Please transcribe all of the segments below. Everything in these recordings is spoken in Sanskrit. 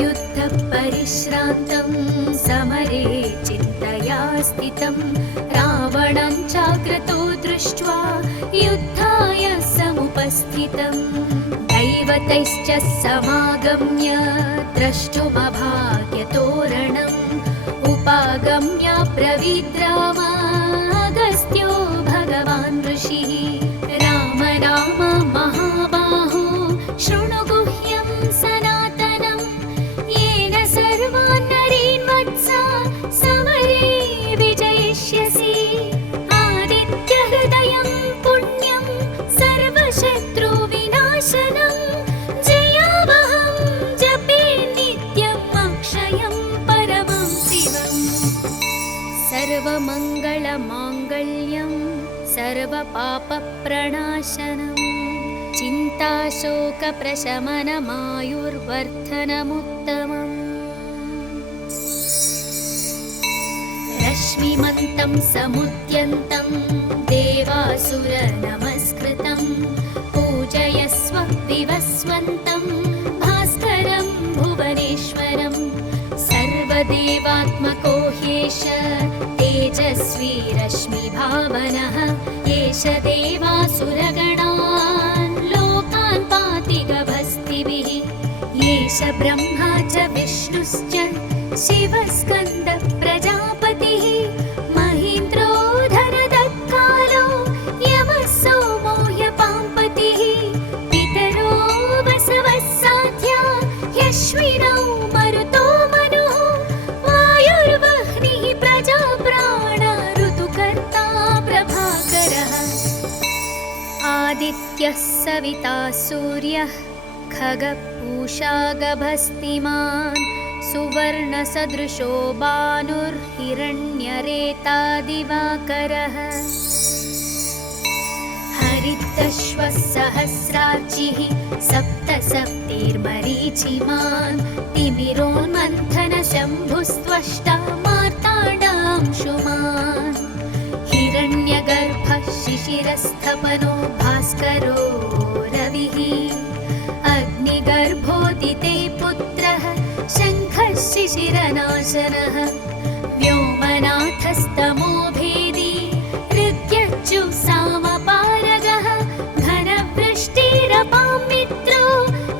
युद्धपरिश्रान्तं समरे चिन्तया स्थितं रावणं चाग्रतो दृष्ट्वा युद्धाय समुपस्थितं दैवतैश्च समागम्य द्रष्टुमभाग्यतोरणम् उपागम्य ब्रवीद्रामागस्त्यो भगवान् ऋषिः राम राम महाबाहो शृणु गुह्यं सनातनं येन सर्वान् नरीन् वत्सा समरे विजयिष्यसि आदित्यहृदयं पुण्यं सर्वशत्रुविनाशनं जयावहं जपे नित्यम् अक्षयं परमं शिवम् सर्वमङ्गलमाङ्गल्यं सर्वपापप्रणाशनं चिन्ताशोकप्रशमनमायुर्वर्धनमुत्तमम् रश्मिमन्तं समुद्यन्तं देवासुरनमस्कृतं पूजयस्व विवस्वन्तं भास्करं भुवनेश्वरं सर्वदेवात्मको ह्येष तेजस्वी रश्मिभावनः एष देवासुरगणान् लोकान् पाति गभस्तिभिः एष ब्रह्मा च विष्णुश्च शिवस्कन्द प्रजापतिः महीन्द्रो धनदत्कालो यमः सोमो ह्यपाम्पतिः पितरो वसवः साध्या ह्यश्विनौ मरुतो मनुः वायुर्वह्निः प्रजाप्राण ऋतुकर्ता प्रभाकरः आदित्यः सविता सूर्यः खगः पूषा गभस्तिमान् सुवर्णसदृशो भानुर्हिरण्यरेता दिवाकरः हरितश्वः सहस्रार्चिः सप्तसप्तिर्मरीचिमान् तिमिरोन्मन्थनशम्भुस्त्वष्टा मार्ताण्डांशुमान् हिरण्यगर्भः शिशिरस्थपनो भास्करो रविः अग्निगर्भोदिते पुत्रः शङ्खः शिशिरनाशनः व्योमनाथस्तमो भेदी ऋग्यजुःसामपारगः घनवृष्टिरपां मित्रो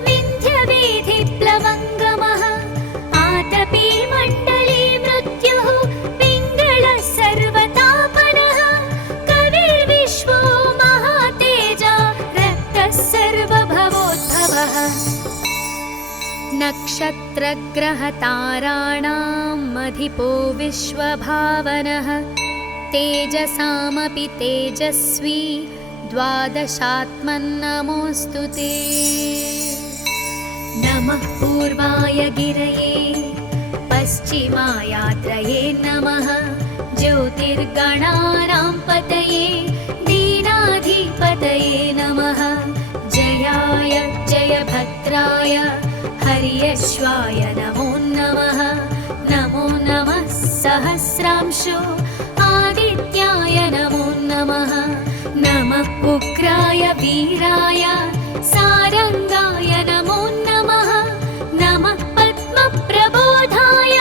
विन्ध्यवेधिप्लवङ्गमः आतपी मण्डली मृत्युः पिङ्गळः सर्वतापनः कविर्विश्वो महातेजा रक्तः सर्वभवोद्भवः नक्षत्रग्रहताराणाम् अधिपो विश्वभावनः तेजसामपि तेजस्वी द्वादशात्मन्नमोऽस्तु ते नमः पूर्वाय गिरये पश्चिमायात्रये नमः ज्योतिर्गणानां पतये दीनाधिपतये नमः जयाय जयभद्राय हर्यश्वाय नमो नमः नमो नमः सहस्रांशो आदित्याय नमो नमः नमः उग्राय वीराय सारंगाय नमो नमः नमः पद्मप्रबोधाय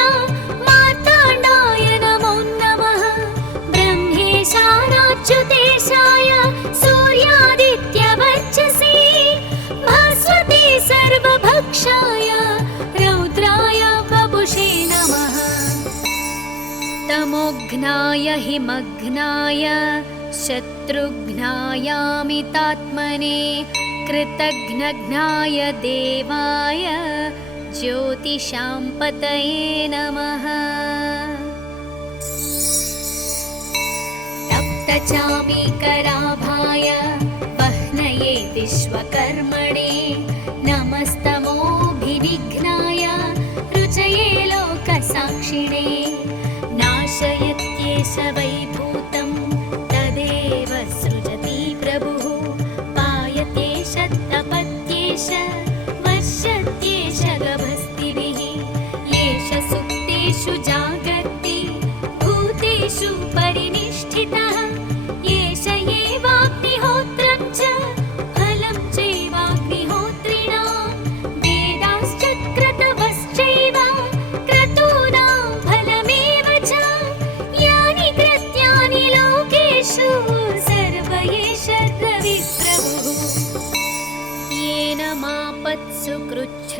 मार्ताण्डाय नमो नमः ब्रह्मेशानाच्युतेशाय सूर्यादित्यवर्चसे भास्वते सर्वभक्षाय रौद्राय वपुषे नमः तमोघ्नाय हिमघ्नाय शत्रुघ्नायामितात्मने कृतघ्नघ्नाय देवाय ज्योतिषां पतये नमः तप्तचामीकराभाय वह्नये विश्वकर्मणे नमस्तमोभिनिघ्नाय रुचये लोकसाक्षिणे नाशयत्येष वैभूतं तदेव सृजति प्रभुः पायत्येष तपत्येष वर्षत्येष गभस्तिभिः येष सुप्तेषु जागर्ति भूतेषु परिनिष्ठितः येष एवाग्निहोत्रं च फलं चैवाग्निहोत्रिणां वेदाश्च क्रतवश्चैव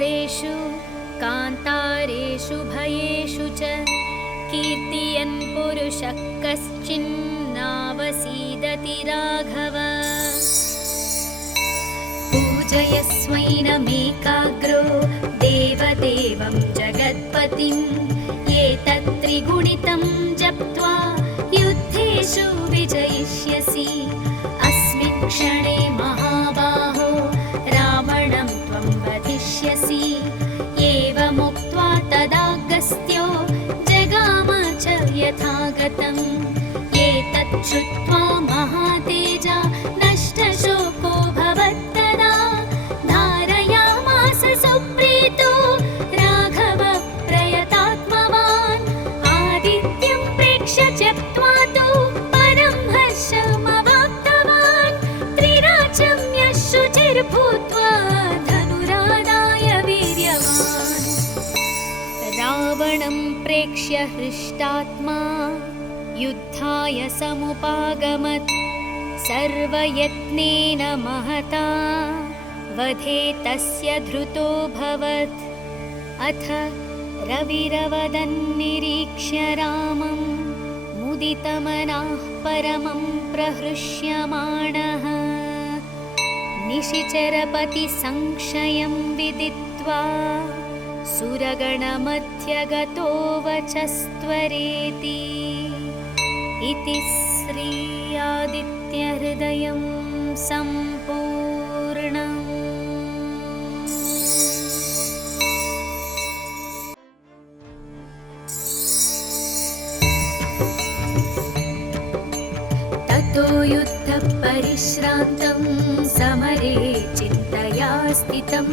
सुखेषु कान्तारेषु भयेषु च कीर्तियन् पुरुषः कश्चिन्नावसीदति राघव। पूजयस्वैनमेकाग्रो देवदेवं जगत्पतिम् एतत्त्रिगुणितं जप्त्वा युद्धेषु विजयिष्यसि। अस्मिन् क्षणे महाबाहो रावणं त्वं वधिष्यसि। एवमुक्त्वा तदागस्त्यो जगाम च यथागतम्। एतत् श्रुत्वा महातेजा नष्टशोको भवत्तदा। धारयामास सुप्रीतो राघव प्रयतात्मवान्। आदित्यं प्रेक्ष्य त्यक्त्वा तु परं हर्षमवाप्तवान्। त्रिराचम्य शुचिर्भूत्वा धनुरादाय वीर्यवान्। रावणं प्रेक्ष्य हृष्टात्मा युद्धाय समुपागमत्। सर्वयत्नेन महता वधे तस्य धृतोऽभवत्। अथ रविरवदन्निरीक्ष्य रामं मुदितमनाः परमं प्रहृष्यमाणः। निशिचरपतिसंशयं विदित्वा सुरगणमध्यगतो वचस्त्वरेति। इति श्री आदित्यहृदयं सम्पूर्णम्। ततो युद्धपरिश्रान्तं समरे चिन्तया स्थितं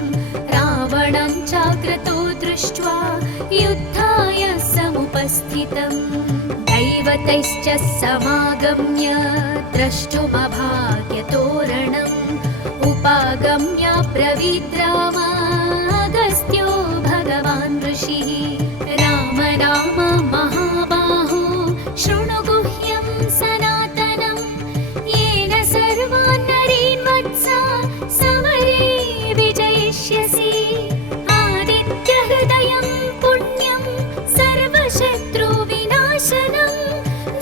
रावणं चाग्रतो दृष्ट्वा युद्धाय समुपस्थितम्। दैवतैश्च समागम्य द्रष्टुमभाग्यतोरणम्। उपागम्य ब्रवीद्रामागस्त्यो भगवान् ऋषिः। राम राम महाबाहो शृणु गुह्यं सनातनं। येन सर्वान् नरीन् वत्सा समरे विजयिष्यसि। आदित्यहृदयं पुण्यं सर्वशत्रुविनाशनं।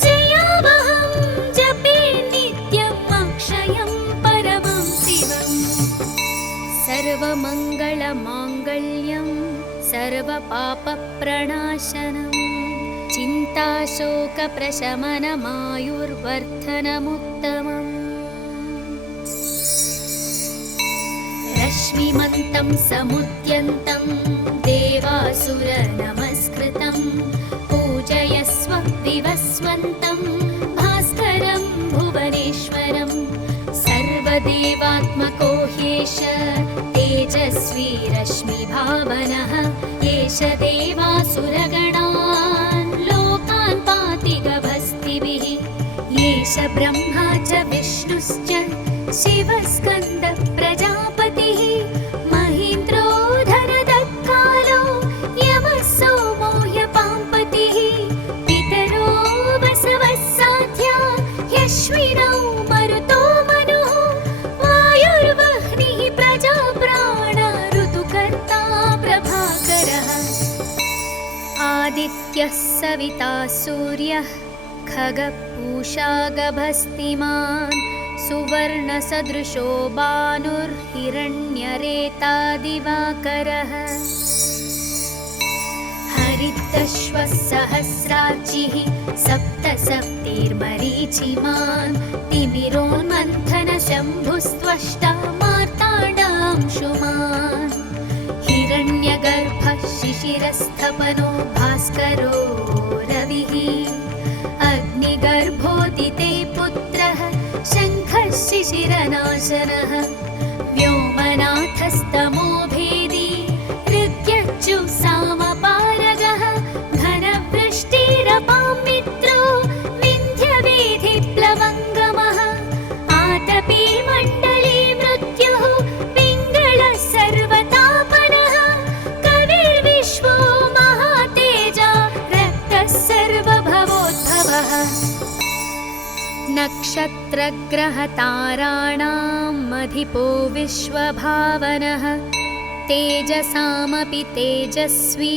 जयावहं जपे नित्यम् अक्षयं परमं शिवम्। सर्वमङ्गलमाङ्गल्यं सर्वपापप्रणाशनं। चिन्ताशोकप्रशमनमायुर्वर्धनमुत्तमम्। रश्मिमन्तं समुद्यन्तं देवासुरनमस्कृतं। पूजयस्व विवस्वन्तं भास्करं भुवनेश्वरं। सर्वदेवात्मको ह्येष तेजस्वी रश्मिभावनः। एष देवासुरगणान् लोकान् पाति गभस्तिभिः। एष ब्रह्मा च विष्णुश्च शिवस्कन्दः प्रजापतिः। महीन्द्रो धनदत्कालो यमः सोमो ह्यपाम्पतिः। पितरो वसवः साध्या ह्यश्विनौ मरुतो मनुः। वायुर्वह्निः प्रजाप्राण ऋतुकर्ता प्रभाकरः। आदित्यः सविता सूर्यः खगपूषा गभस्तिमान्। सुवर्णसदृशो भानुर्हिरण्यरेता दिवाकरः। हरितश्वः सहस्राचिः सप्तसप्तिर्मरीचिमान्। तिमिरोन्मन्थनशम्भुस्त्वष्टा मार्ताण्डांशुमान्। हिरण्यगर्भः शिशिरस्थपनो भास्करो रविः। अग्निगर्भोदिते पुत्रः शङ्खः शिशिरनाशनः। व्योमनाथस्तमो भेदी ऋग्यज्जुःसामपारगः। घनवृष्टिरपां मित्रो विन्ध्यवेधिप्लवङ्गमः। आतपी मण्डली मृत्युः पिङ्गळः सर्वतापनः। कविर्विश्वो महातेजा रक्तः सर्वभवोद्भवः। नक्षत्रग्रहताराणाम् अधिपो विश्वभावनः। तेजसामपि तेजस्वी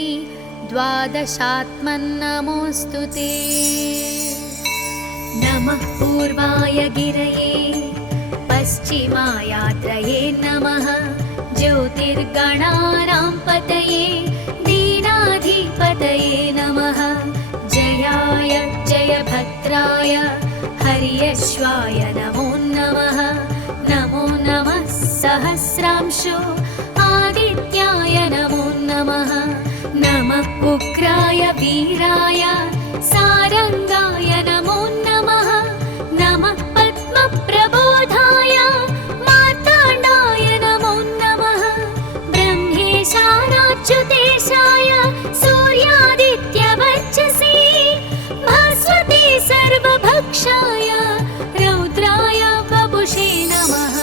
द्वादशात्मन्नमोऽस्तु ते। नमः पूर्वाय गिरये पश्चिमायात्रये नमः। ज्योतिर्गणानां पतये दीनाधिपतये नमः। जयाय जयभद्राय हर्यश्वाय नमो नमः। नमो नमः सहस्रांशो आदित्याय नमो नमः। नमः उग्राय वीराय सारंगाय नमो नमः। नमः पद्मप्रबोधाय मार्ताण्डाय नमो नमः। ब्रह्मेशानाच्युतेशाय सूर्यादित्यवर्चसे भास्वते सर्वभक्षाय रौद्राय वपुषे नमः।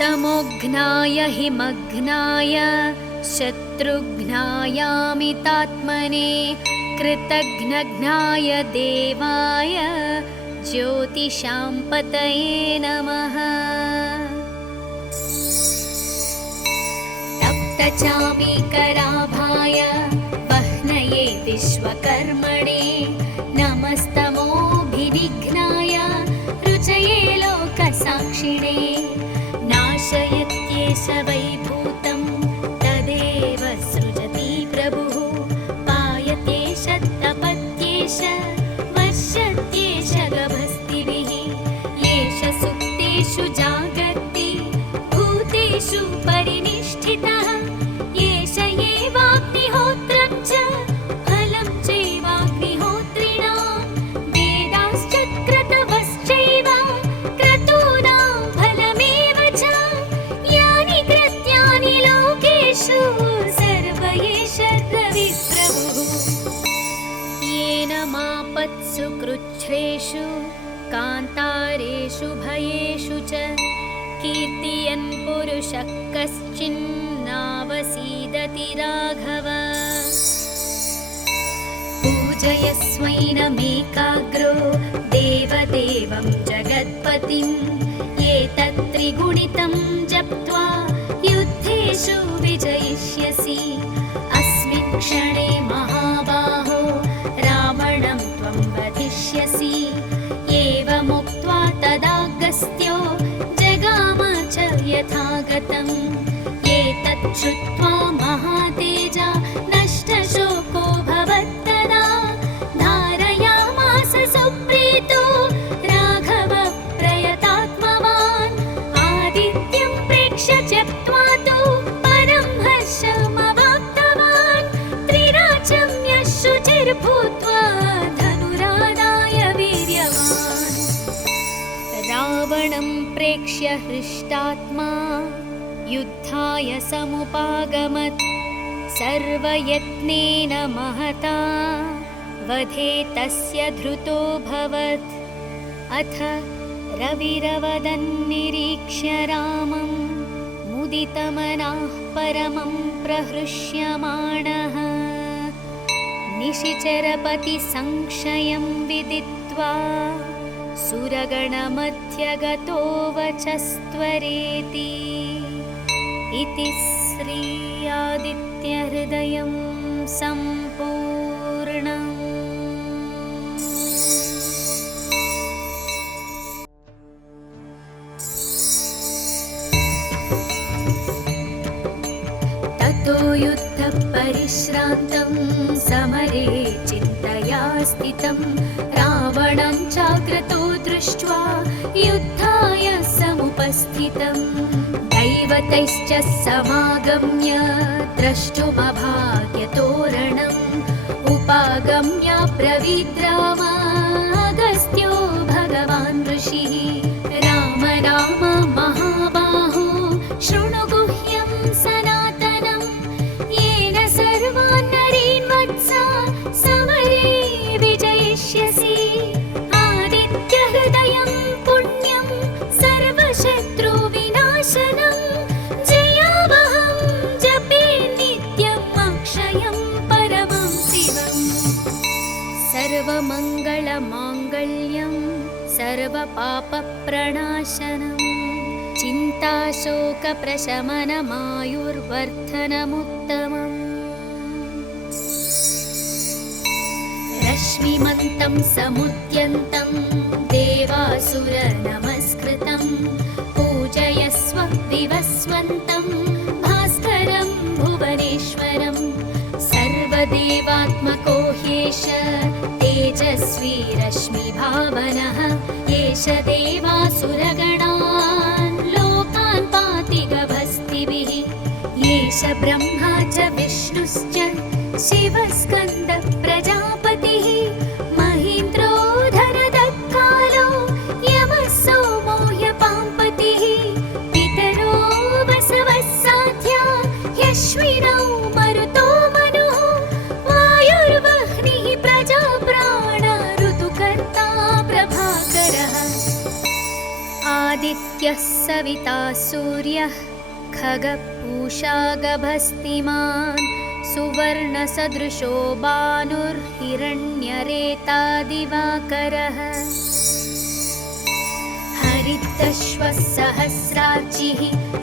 तमोघ्नाय हिमघ्नाय शत्रुघ्नायामितात्मने कृतघ्नघ्नाय देवाय ज्योतिषां पतये नमः। तप्तचामीकराभाय वह्नये विश्वकर्मणे नमस्तमोभिविघ्नाय रुचये लोकसाक्षिणे। नाशयत्येष वैभूतं तदेव सृजति प्रभुः। पायत्येष तपत्येष वश्यत्येष गभस्तिभिः। येष सुप्तेषु जागर्ति भूतेषु परिनिष्ठितः। येष एवाग्निहोत्रं च फलं चैवाग्निहोत्रिणां। वेदाश्च क्रतवश्चैव क्रतूनां फलमेव च। यानि कृत्यानि लोकेषु सर्व एष रविप्रभुः। येन मापत्सु कृच्छ्रेषु कान्तारेषु भयेषु च कीर्तयन् पुरुषः कश्चिन्नावसीदति राघव। पूजयस्वैनमेकाग्रो देवदेवं जगत्पतिम्। एतत्त्रिगुणितं जप्त्वा युद्धेषु विजयिष्यसि। अस्मिन् क्षणे महाबाहो रावणं त्वं वधिष्यसि। एवमुक्त्वा तदागस्त्यो जगाम च यथागतम्। एतत् श्रुत्वा महातेजा नष्टशोको भवत्तदा। धारयामास सुप्रीतो राघव प्रयतात्मवान्। आदित्यं प्रेक्ष्य त्यक्त्वा तु परं हर्षमवाप्तवान्। त्रिराचम्य शुचिर्भूत्वा धनुरादाय वीर्यवान्। रावणं प्रेक्ष्य हृष्टात्मा युद्धाय समुपागमत्। सर्वयत्नेन महता वधे तस्य धृतोऽभवत्। अथ रविरवदन्निरीक्ष्य रामं मुदितमनाः परमं प्रहृष्यमाणः। निशिचरपतिसंशयं विदित्वा सुरगणमध्यगतो वचस्त्वरेति। इति श्री आदित्यहृदयं सम्पूर्णम्। ततो युद्धपरिश्रान्तं समरे चिन्तया स्थितं। रावणं चाग्रतो दृष्ट्वा युद्धाय समुपस्थितम्। दैवतैश्च समागम्य द्रष्टुमभाग्यतोरणम्। उपागम्य ब्रवीद्राम अगस्त्यो भगवान् ऋषिः। राम राम महाबाहो शृणु गुह्यं सनातनं। येन सर्वान् नरीन् वत्सा समरे विजयिष्यसि। आदित्यहृदयं पुण्यं सर्वशत्रुविनाशनं। जयावहं जपे नित्यम् अक्षयं परमं शिवम्। सर्वमङ्गलमाङ्गल्यं सर्वपापप्रणाशनं चिन्ताशोकप्रशमनमायुर्वर्धनमुत्तमम् रश्मिमन्तं समुद्यन्तं देवासुरनमस्कृतं पूजयस्व विवस्वन्तं भास्करं भुवनेश्वरं सर्वदेवात्मको ह्येष तेजस्वी रश्मिभावनः एष देवासुरगणान् लोकान् पाति गभस्तिभिः एष ब्रह्मा च विष्णुश्च शिवस्कन्द प्रजापतिः महीन्द्रो धनदत्कालो यमः सोमो ह्यपाम्पतिः पितरो वसवः साध्या ह्यश्विनौ मरुतो मनुः वायुर्वह्निः प्रजाप्राण ऋतुकर्ता प्रभाकरः आदित्यः सविता सूर्यः खगपूषा गभस्तिमान् सुवर्णसदृशो भानुर्हिरण्यरेता दिवाकरः हरितश्वः सहस्रार्चिः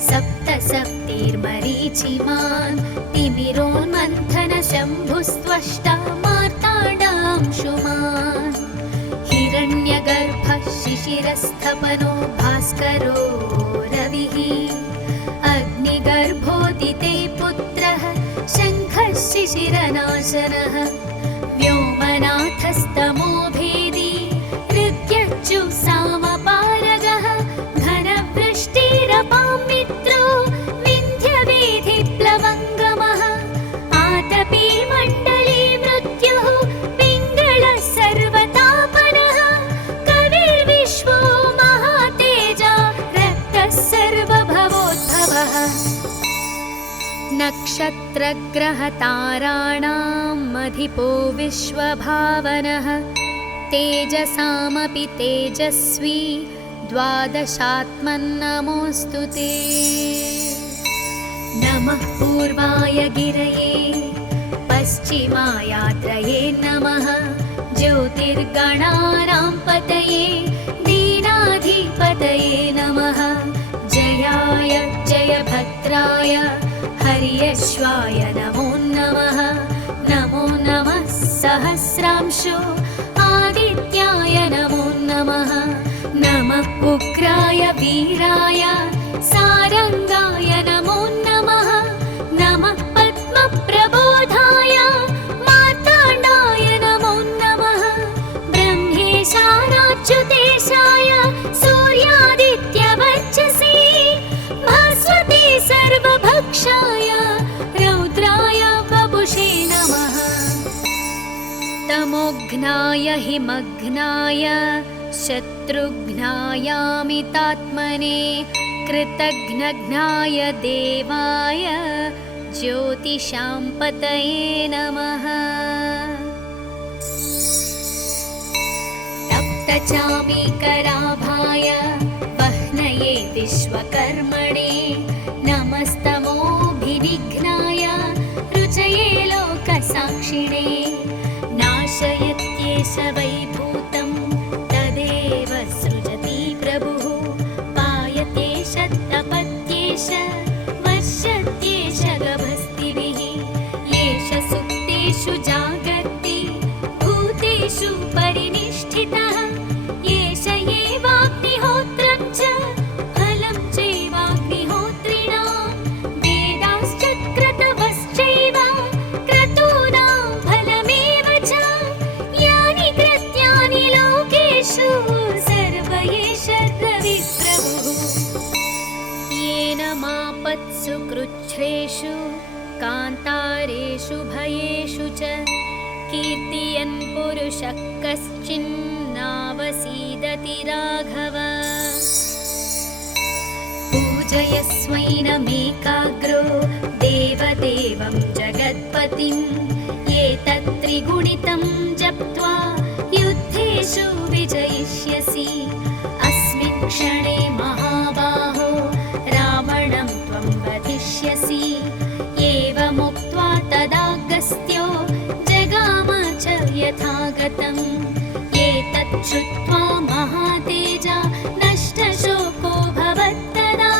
सप्तसप्तिर्मरीचिमान् तिमिरोन्मन्थनशम्भुस्त्वष्टा मार्ताण्डांशुमान् हिरण्यगर्भः शिशिरस्थपनो भास्करो रविः अग्निगर्भोदिते पुत्रः शङ्खः शिशिरनाशनः व्योमनाथस्तमो भेदी ऋग्यच्चु सामपारगः घनवृष्टिरपां मित्रो विन्ध्यवेधिप्लवङ्गमः आतपी मण्डली मृत्युः पिङ्गळः सर्वतापनः कविर्विश्वो महातेजा रक्तः सर्वभवोद्भवः नक्षत्रग्रहताराणाम् अधिपो विश्वभावनः तेजसामपि तेजस्वी द्वादशात्मन्नमोऽस्तु ते नमः पूर्वाय गिरये पश्चिमायात्रये नमः ज्योतिर्गणानां पतये दीनाधिपतये नमः जयाय जयभद्राय हर्यश्वाय नमो नमः नमो नमः सहस्रांशो आदित्याय नमो नमः नमः उग्राय वीराय सारंगाय नमो नमः नमः पद्मप्रबोधाय मार्ताण्डाय नमो नमः ब्रह्मेशानाच्युतेशाय सूर्यादित्यवर्चसे भास्वते सर्वभक्षाय रौद्राय वपुषे नमः तमोघ्नाय हिमघ्नाय शत्रुघ्नायामितात्मने कृतघ्नघ्नाय देवाय ज्योतिषां पतये नमः तप्तचामीकराभाय वह्नये विश्वकर्मणे नमस्तमोभिनिघ्नाय रुचये लोकसाक्षिणे नाशयत्येष वैभूतं तदेव सृजति प्रभुः पायतेष तपत्येष वर्षत्येष गभस्तिभिः येष सुप्तेषु जागर्ति भूतेषु परिनिष्ठितः येष एवाग्निहोत्रं च फलं चैवाग्निहोत्रिणां वेदाश्च क्रतवश्चैव क्रतूनां फलमेव च यानि कृत्यानि लोकेषु सर्व एष रविप्रभुः येन मापत्सु कृच्छ्रेषु कान्तारेषु भयेषु च कीर्तयन् पुरुषः कश्चिन्नावसीदति राघव पूजयस्वैनमेकाग्रो देवदेवं जगत्पतिं एतत्त्रिगुणितं जप्त्वा युद्धेषु विजयिष्यसि अस्मिन् क्षणे महाबाहो रावणं त्वं वधिष्यसि एवमुक्त्वा तदागस्त्यो जगाम च यथागतम् एतत् श्रुत्वा महातेजा नष्टशोको भवत्तदा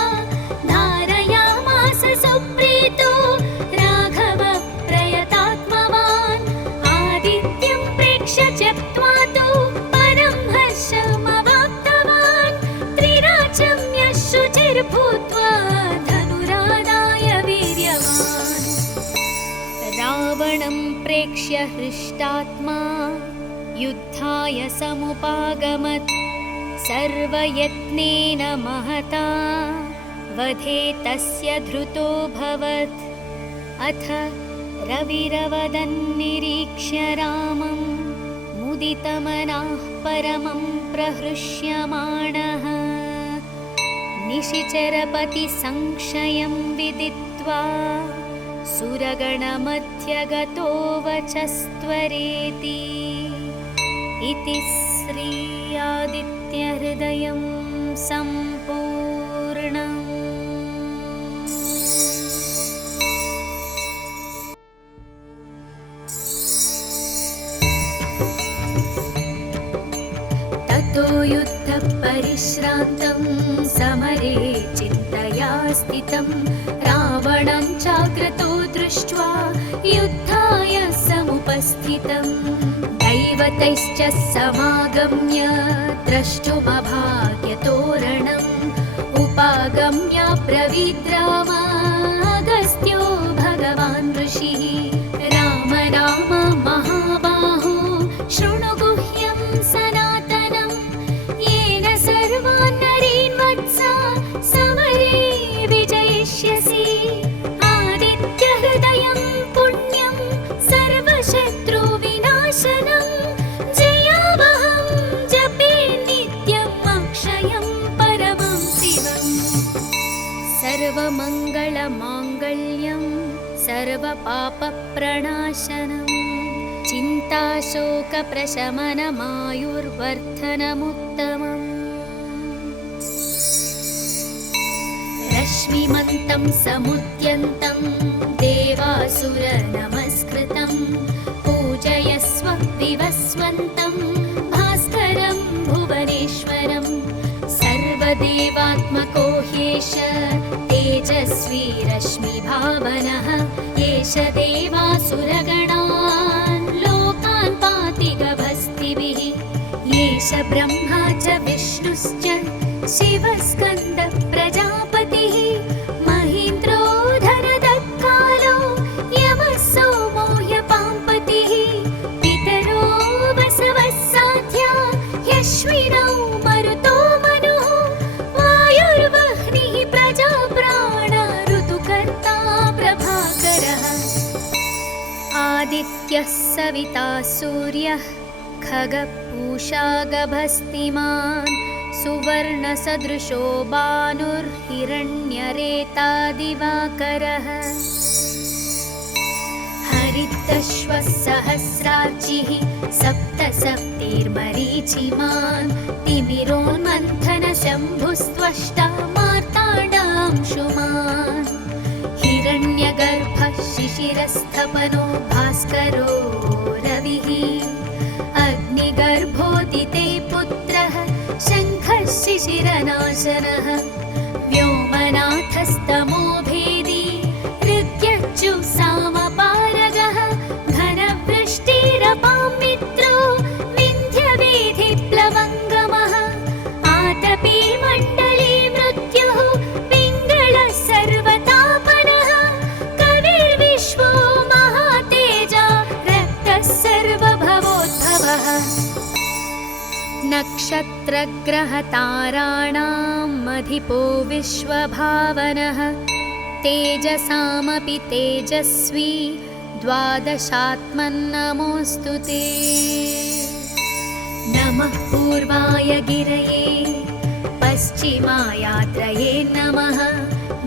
पाचम्यः शुचिर्भूत्वा धनुरादाय वीर्यवान्। रावणं प्रेक्ष्य हृष्टात्मा युद्धाय समुपागमत्। सर्वयत्नेन महता वधे तस्य धृतोऽभवत्। अथ रविरवदन्निरीक्ष्य रामं मुदितमनाः परमं प्रहृष्यमाणः। निशिचरपतिसंशयं विदित्वा सुरगणमध्यगतो वचस्त्वरेति। इति श्री आदित्यहृदयं सम्पूर्णम्। ततो युद्धपरिश्रान्तं समरे चिन्तया स्थितं रावणं चाग्रतो दृष्ट्वा युद्धाय समुपस्थितम्। दैवतैश्च समागम्य द्रष्टुमभाग्यतोरणम्। उपागम्य ब्रवीद् राम अगस्त्यो भगवान् ऋषिः। राम राम महाबाहो शृणु गुह्यं सनातनं। येन सर्वान् नरीन् वत्सा समरे विजयिष्यसि। आदित्यहृदयं पुण्यं सर्वशत्रुविनाशनं। जयावहं जपे नित्यम् अक्षयं परमं शिवम्। सर्वमङ्गलमाङ्गल्यं सर्वपापप्रणाशनम्। चिन्ताशोकप्रशमनमायुर्वर्धनमुत्तमम्। रश्मिमन्तं समुद्यन्तं देवासुरनमस्कृतं। पूजयस्व विवस्वन्तं भास्करं भुवनेश्वरं। सर्वदेवात्मको ह्येष तेजस्वी रश्मिभावनः। एष देवासुरगणान् लोकान् पाति गभस्तिभिः। एष ब्रह्मा च विष्णुश्च शिवस्कन्दः प्रजापतिः। महीन्द्रो धनदत्कालो यमः सोमो ह्यपाम्पतिः। पितरो वसवः साध्या ह्यश्विनौ मरुतो मनुः। वायुर्वह्निः प्रजाप्राण ऋतुकर्ता प्रभाकरः। आदित्यः सविता सूर्यः खगपूषा गभस्तिमान्। सुवर्णसदृशो भानुर्हिरण्यरेता दिवाकरः। हरितश्वः सहस्रार्चिः सप्तसप्तिर्मरीचिमान्। तिमिरोन्मन्थनशम्भुस्त्वष्टा मार्ताण्डांशुमान्। हिरण्यगर्भः शिशिरस्थपनो भास्करो रविः। अग्निगर्भोदिते पुत्रः शङ्खः शिशिरनाशनः। व्योमनाथस्तमो भेदी ऋग्यच्युसामपारगः। घनवृष्टिरपां मित्रो विन्ध्यवेधिप्लवङ्गमः। आतपी मण्डली मृत्युः पिङ्गळः सर्वतापनः। कविर्विश्वो महातेजा रक्तः सर्वभवोद्भवः। नक्षत्रग्रहताराणां अधिपो विश्वभावनः। तेजसामपि तेजस्वी द्वादशात्मन्नमोऽस्तु ते। नमः पूर्वाय गिरये पश्चिमायात्रये नमः।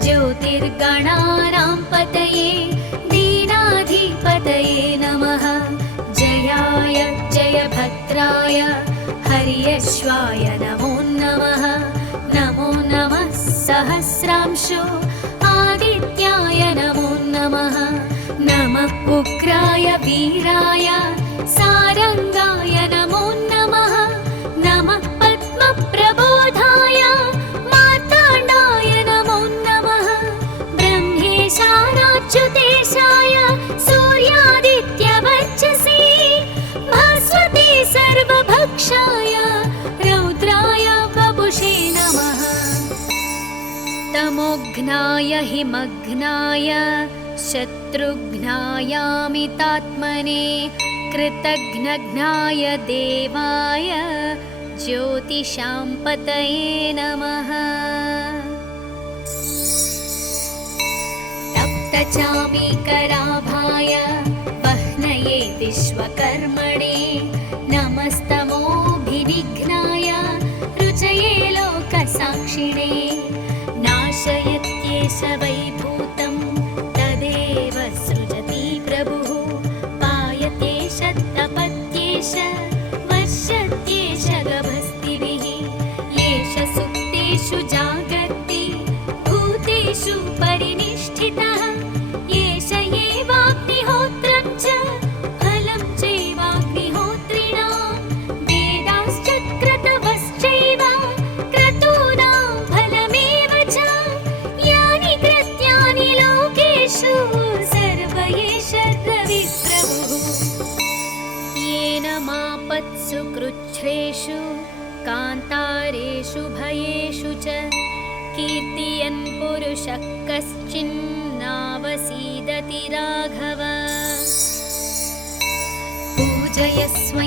ज्योतिर्गणानां पतये दीनाधिपतये नमः। जयाय जयभद्राय हर्यश्वाय नमो नमः। नमो नमः सहस्रांशो आदित्याय नमो नमः। नमः उग्राय वीराय सारङ्गाय नमो नमः। नमः पद्मप्रबोधाय मार्ताण्डाय नमो नमः। ब्रह्मेशानाच्युतेशाय सूर्यादित्यवर्चसे भास्वते सर्वभक्षाय रौद्राय वपुषे नमः। तमोघ्नाय हिमघ्नाय शत्रुघ्नायामितात्मने कृतघ्नघ्नाय देवाय ज्योतिषां पतये नमः। तप्तचामीकराभाय वह्नये विश्वकर्मणे नमस्तमोभिनिघ्नाय रुचये लोकसाक्षिणे नाशयत्येष वैभूतं तदेव सृजति प्रभुः पायत्येष तपत्येष वर्षत्येष गभस्तिभिः येष सुप्तेषु जागर्ति भूतेषु परिनिष्ठितः येष एवाग्निहोत्रं च फलं चैवाग्निहोत्रिणां वेदाश्च क्रतवश्चैव क्रतूनां फलमेव च यानि कृत्यानि लोकेषु सर्व एष रविप्रभुः येन मापत्सु कृच्छ्रेषु कान्तारेषु भयेषु च कीर्तयन् पुरुषः कश्चिन्नावसीदति राघव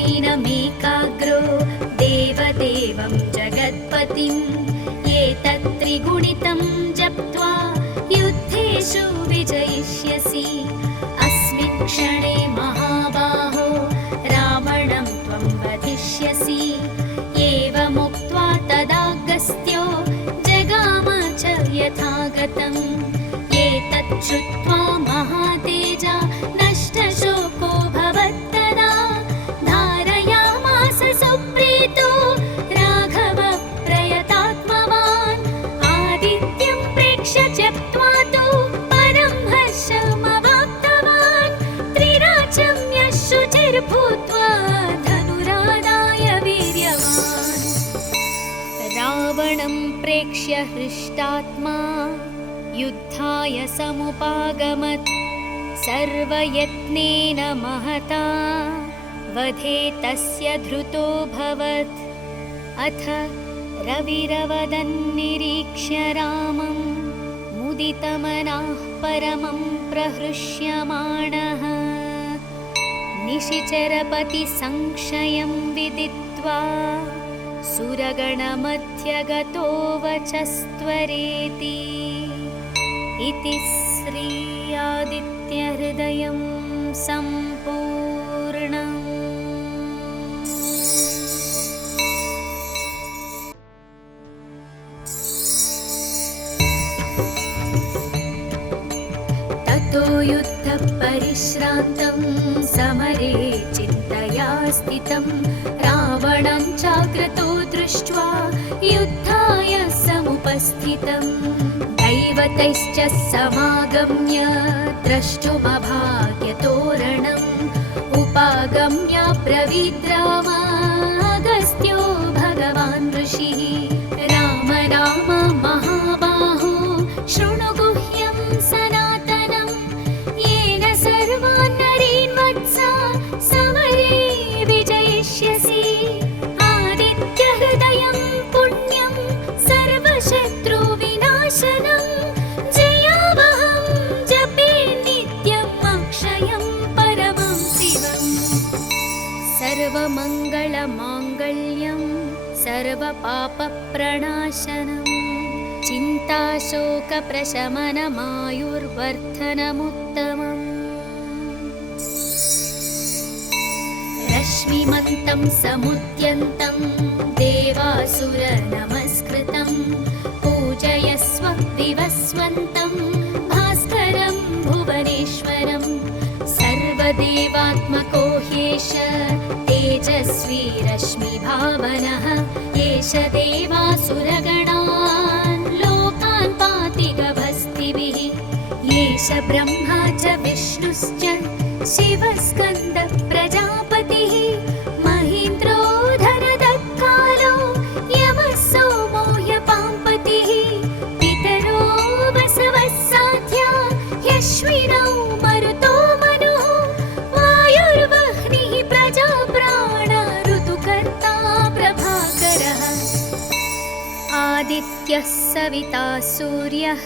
पूजयस्वैनमेकाग्रो देवदेवं जगत्पतिं एतत्त्रिगुणितं जप्त्वा युद्धेषु विजयिष्यसि अस्मिन् क्षणे महाबाहो रावणं त्वं वधिष्यसि एवमुक्त्वा तदागस्त्यो जगाम च यथागतम् एतत् श्रुत्वा महातेजा नष्टशोको भवत्तदा धारयामास सुप्रीतो राघव प्रयतात्मवान् आदित्यं प्रेक्ष्य त्यक्त्वा तु परं हर्षमवाप्तवान् त्रिराचम्य शुचिर्भूत्वा धनुरादाय वीर्यवान् रावणं प्रेक्ष्य हृष्टात्मा युद्धाय समुपागमत् सर्वयत्नेन महता वधे तस्य धृतोऽभवत् अथ रविरवदन्निरीक्ष्य रामं मुदितमनः परमं प्रहृष्यमाणः निशिचरपतिसंशयं विदित्वा सुरगणमध्यगतो वचस्त्वरेति इति श्री आदित्यहृदयं सम्पूर्णम्। ततो युद्धपरिश्रान्तं समरे चिन्तया स्थितं रावणं चाक्रतो दृष्ट्वा युद्धाय समुपस्थितं दैवतैश्च समागम्य द्रष्टुमभाग्यतोरणम् उपागम्य ब्रवीद्रामागस्त्यो भगवान् ऋषिः राम राम महाबाहो शृणु गुह्यं सनातनं येन सर्वान् नरीन् वत्सा समरे विजयिष्यसि आदित्यहृदयं पुण्यं सर्वशत्रुविनाशनं जयावहं जपे नित्यम् अक्षयं परमं शिवम् सर्वमङ्गलमाङ्गल्यं सर्वपापप्रणाशनं चिन्ताशोकप्रशमनमायुर्वर्धनमुत्तमम् रश्मिमन्तं समुद्यन्तं देवासुरनमस्कृतं पूजयस्व विवस्वन्तं भास्करं भुवनेश्वरं सर्वदेवात्मको ह्येष तेजस्वी रश्मिभावनः एष देवासुरगणान् लोकान् पाति गभस्तिभिः एष ब्रह्मा च विष्णुश्च शिवस्कन्द प्रजापतिः महीन्द्रो धनदत्कालो यमः सोमो ह्यपाम्पतिः पितरो वसवः साध्या ह्यश्विनौ मरुतो मनुः वायुर्वह्निः प्रजाप्राण ऋतुकर्ता प्रभाकरः आदित्य आदित्यः सविता सूर्यः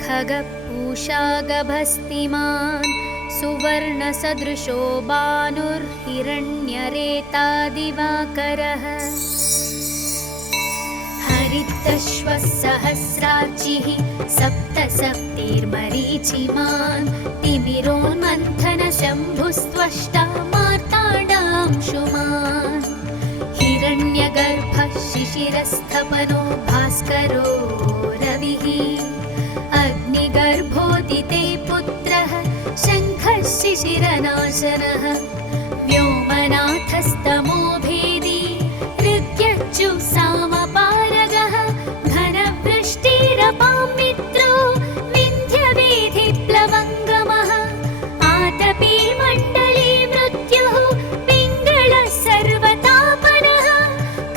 खगपूषा गभस्तिमान् सुवर्णसदृशो भानुर्हिरण्यरेता दिवाकरः हरितश्वः सहस्रार्चिः सप्तसप्तिर्मरीचिमान् तिमिरोन्मन्थनशम्भुस्त्वष्टा मार्ताण्डांशुमान् हिरण्यगर्भः शिशिरस्थपनो भास्करो रविः अग्निगर्भोदिते पुत्रः शङ्खः शिशिरनाशनः व्योमनाथस्तमो भेदी ऋग्यज्जुः सामपारगः घनवृष्टिरपां मित्रो विन्ध्यवेधिप्लवङ्गमः आतपी मण्डली मृत्युः पिङ्गळः सर्वतापनः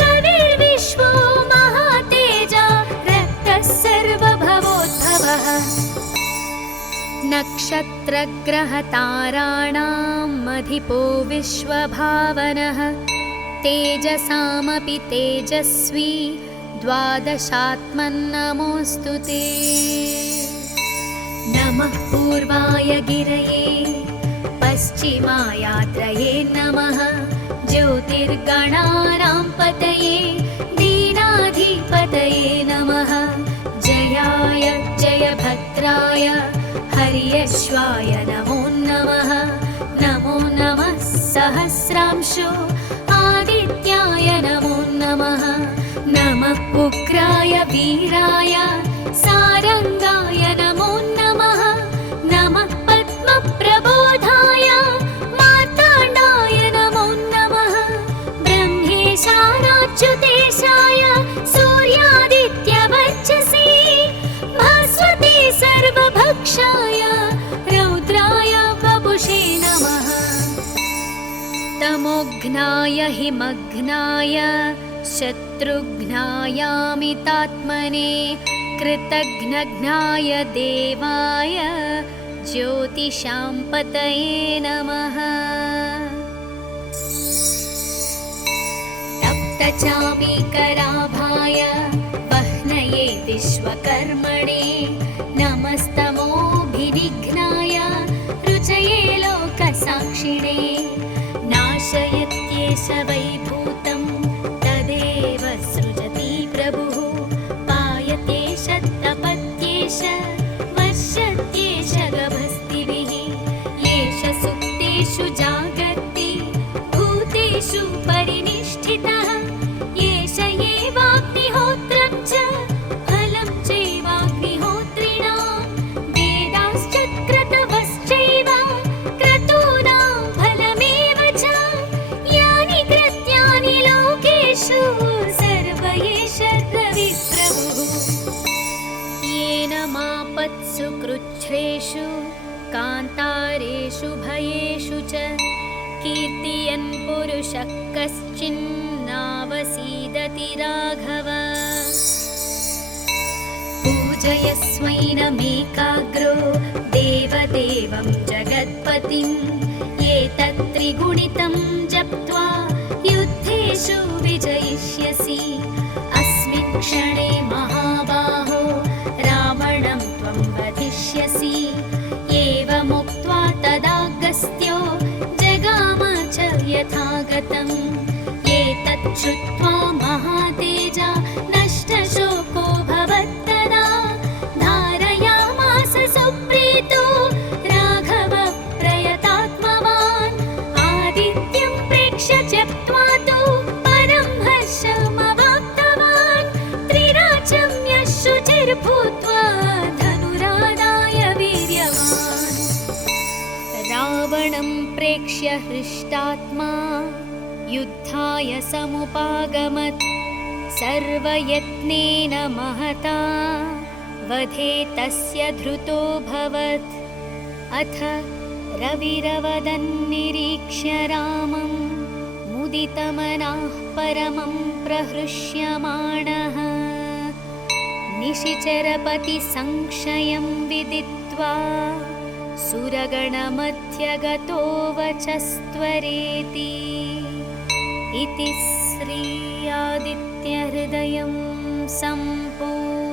कविर्विश्वो महातेजा रक्तः सर्वभवोद्भवः नक्षत्रग्रहताराणाम् अधिपो विश्वभावनः तेजसामपि तेजस्वी द्वादशात्मन्नमोऽस्तु ते नमः पूर्वाय गिरये पश्चिमायात्रये नमः ज्योतिर्गणानां पतये दीनाधिपतये नमः जयाय जयभद्राय हर्यश्वाय नमो नमः नमो नमः सहस्रांशो आदित्याय नमो नमः नमः उग्राय वीराय सारंगाय नमो नमः नमः पद्मप्रबोधाय मार्ताण्डाय नमो नमः ब्रह्मेशानाच्युतेशाय सूर्यादित्यवर्चसे भास्वते सर्वभक्षाय रौद्राय वपुषे नमः तमोघ्नाय हिमघ्नाय शत्रुघ्नायामितात्मने कृतघ्नघ्नाय देवाय ज्योतिषां पतये नमः तप्तचामीकराभाय वह्नये विश्वकर्मणे नमस्तमोभिनिघ्नाय रुचये लोकसाक्षिणे नाशयत्येष वैभूतं तदेव सृजति प्रभुः पायतेष तपत्येष वर्षत्येष गभस्तिभिः येष सुप्तेषु जागर्ति भूतेषु परिनिष्ठितः येष एवाग्निहोत्रं च फलं चैवाग्निहोत्रिणां वेदाश्च क्रतवश्चैव क्रतूनां फलमेव च यानि कृत्यानि लोकेषु सर्व एष रविप्रभुः येन मापत्सु कृच्छ्रेषु कान्तारेषु भयेषु च कीर्तयन् पुरुषः कश्चिन्नावसीदति राघव पूजयस्वैनमेकाग्रो देवदेवं जगत्पतिम् एतत्त्रिगुणितं जप्त्वा युद्धेषु विजयिष्यसि अस्मिन् क्षणे महाबाहो रावणं त्वं वधिष्यसि एवमुक्त्वा तदागस्त्यो जगाम च यथागतम् एतत् श्रुत्वा महातेजा नष्टशोको भवत्तदा धारयामास सुप्रीतो राघव प्रयतात्मवान् आदित्यं प्रेक्ष्य त्यक्त्वा तु परं हर्षमवाप्तवान् त्रिराचम्य शुचिर्भूत्वा धनुरादाय वीर्यवान् रावणं प्रेक्ष्य हृष्टात्मा युद्धाय समुपागमत् सर्वयत्नेन महता वधे तस्य धृतोऽभवत् अथ रविरवदन्निरीक्ष्य रामं मुदितमनः परमं प्रहृष्यमाणः निशिचरपतिसंशयं विदित्वा सुरगणमध्यगतो वचस्त्वरेति इति श्री आदित्यहृदयं सम्पूर्णम्।